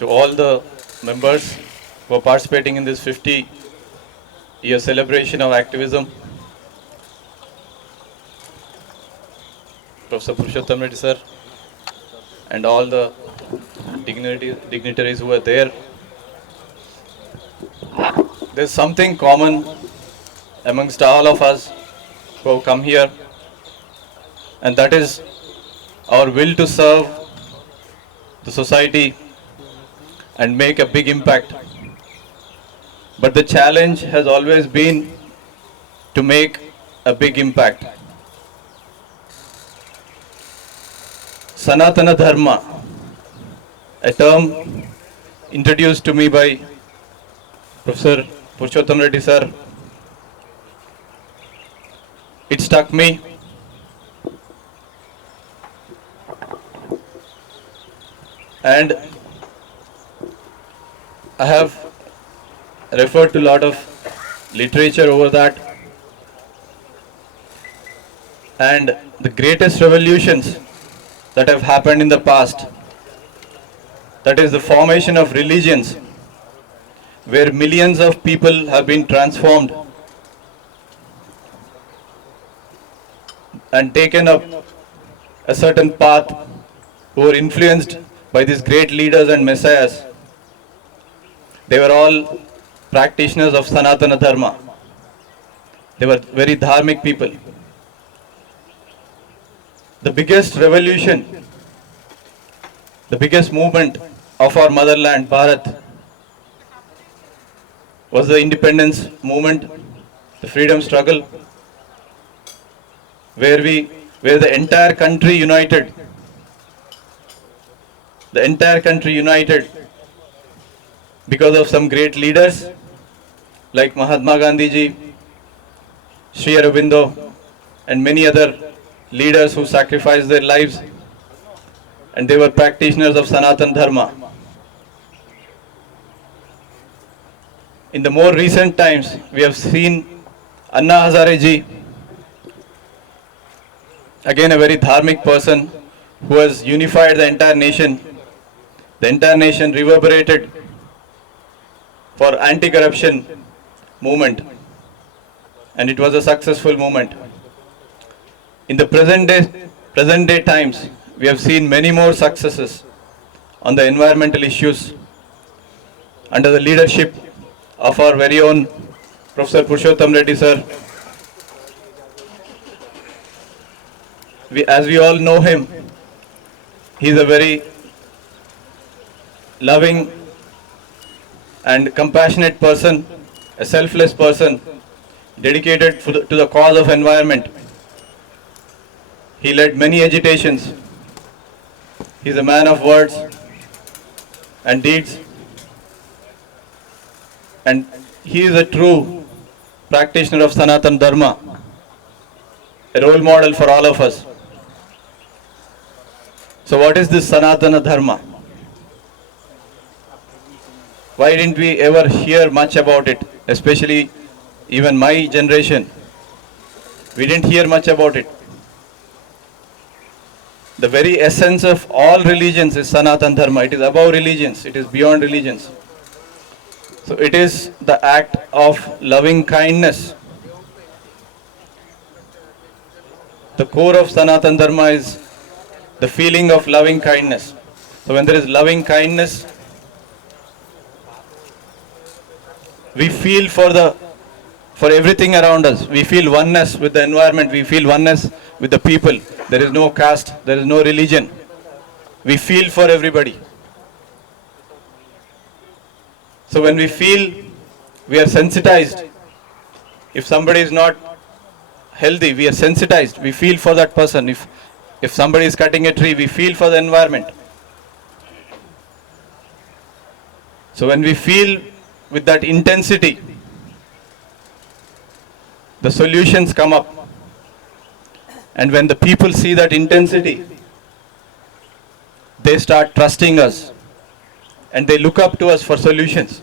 to all the members who are participating in this 50-year celebration of activism. Professor Purushotham Reddy sir and all the dignitaries who are there. There's something common amongst all of us who have come here, and that is our will to serve the society and make a big impact. But the challenge has always been to make a big impact. Sanatana Dharma, a term introduced to me by Professor Purushotham Reddy sir, it struck me. And I have referred to a lot of literature over that. And the greatest revolutions that have happened in the past, that is the formation of religions, where millions of people have been transformed and taken up a certain path, who were influenced by these great leaders and messiahs. They were all practitioners of Sanatana Dharma. They were very dharmic people. The biggest revolution, the biggest movement of our motherland, Bharat, was the independence movement, the freedom struggle, where the entire country united. The entire country united because of some great leaders like Mahatma Gandhi ji, Sri Aurobindo, and many other leaders who sacrificed their lives, and they were practitioners of Sanatana Dharma. In the more recent times, we have seen Anna Hazare ji, again a very dharmic person who has unified the entire nation. The entire nation reverberated for anti-corruption movement, and it was a successful movement. In the present day times, we have seen many more successes on the environmental issues under the leadership of our very own Professor Purushotham Reddy sir. As we all know him, he is a very loving and compassionate person, a selfless person, dedicated to the cause of environment. He led many agitations. He is a man of words and deeds, and he is a true practitioner of Sanatana Dharma, a role model for all of us. So what is this Sanatana Dharma? Why didn't we ever hear much about it? Especially even my generation. We didn't hear much about it. The very essence of all religions is Sanatana Dharma. It is above religions. It is beyond religions. So it is the act of loving kindness. The core of Sanatana Dharma is the feeling of loving kindness. So when there is loving kindness, we feel for everything around us. We feel oneness with the environment. We feel oneness with the people. There is no caste. There is no religion. We feel for everybody. So when we feel, we are sensitized. If somebody is not healthy, we are sensitized. We feel for that person. If somebody is cutting a tree, we feel for the environment. So when we feel with that intensity, the solutions come up. And when the people see that intensity, they start trusting us and they look up to us for solutions.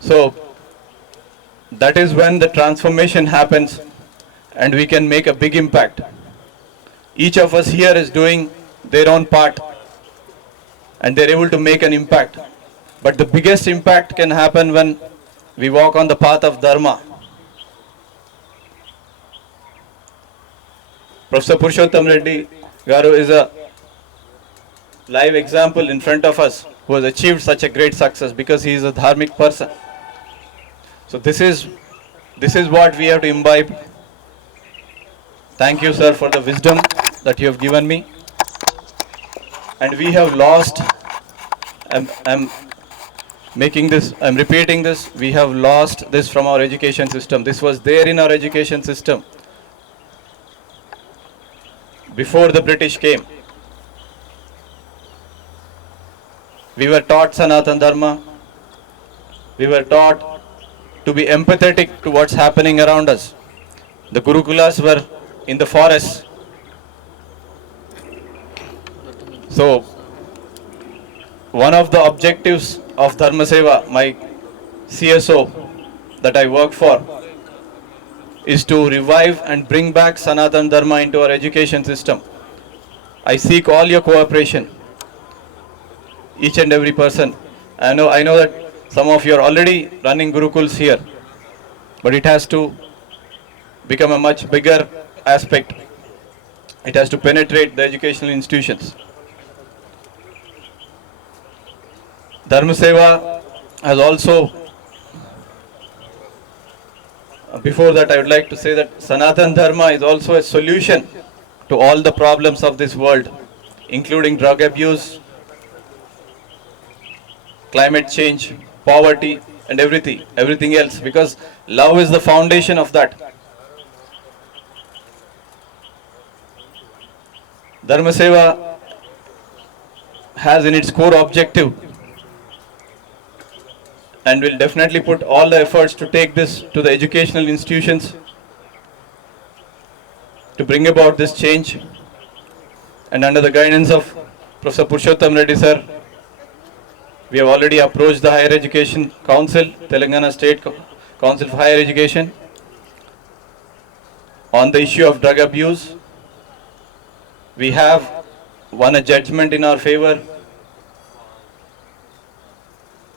So that is when the transformation happens, and we can make a big impact. Each of us here is doing their own part and they're able to make an impact. But the biggest impact can happen when we walk on the path of Dharma. Professor Purushotham Reddy Garu is a live example in front of us who has achieved such a great success because he is a dharmic person. So this is what we have to imbibe. Thank you, sir, for the wisdom that you have given me. And we have lost, I'm repeating this, we have lost this from our education system. This was there in our education system before the British came. We were taught Sanatana Dharma. We were taught to be empathetic to what's happening around us. The Gurukulas were in the forest. So, one of the objectives of Dharma Seva, my CSO that I work for, is to revive and bring back Sanatana Dharma into our education system. I seek all your cooperation, each and every person. I know that some of you are already running Gurukuls here, but it has to become a much bigger aspect. It has to penetrate the educational institutions. Dharma Seva has also, before that I would like to say that Sanatana Dharma is also a solution to all the problems of this world, including drug abuse, climate change, poverty, and everything else, because love is the foundation of that. Dharma Seva has in its core objective, and will definitely put all the efforts to take this to the educational institutions to bring about this change. And under the guidance of Professor Purushotham Reddy sir, we have already approached the Higher Education Council, Telangana State Council for Higher Education, on the issue of drug abuse. We have won a judgment in our favor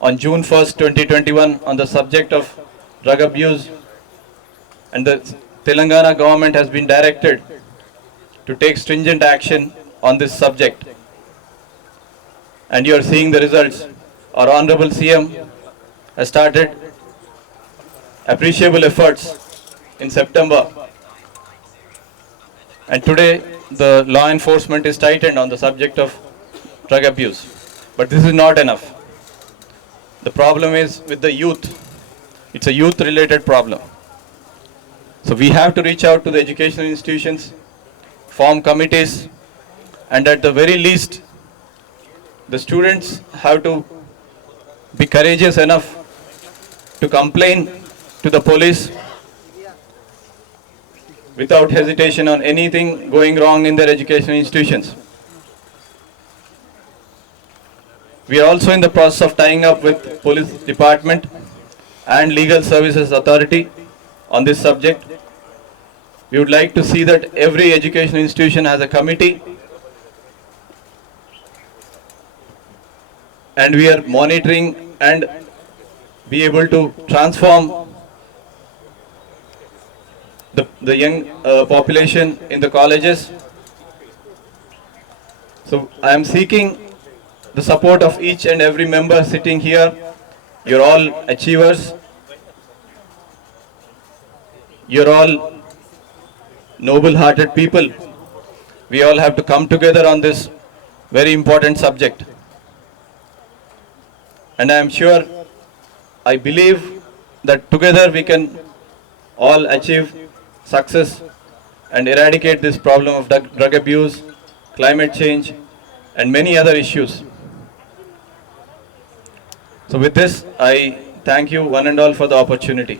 on June 1st, 2021 on the subject of drug abuse, and the Telangana government has been directed to take stringent action on this subject. And you are seeing the results. Our Honorable CM has started appreciable efforts in September, and today the law enforcement is tightened on the subject of drug abuse. But this is not enough. The problem is with the youth. It's a youth-related problem. So we have to reach out to the educational institutions, form committees, and at the very least, the students have to be courageous enough to complain to the police without hesitation on anything going wrong in their educational institutions. We are also in the process of tying up with police department and legal services authority on this subject. We would like to see that every educational institution has a committee, and we are monitoring and be able to transform the young population in the colleges. So I am seeking the support of each and every member sitting here. You're all achievers. You're all noble-hearted people. We all have to come together on this very important subject. And I am sure, I believe that together we can all achieve success and eradicate this problem of drug abuse, climate change, and many other issues. So with this, I thank you one and all for the opportunity.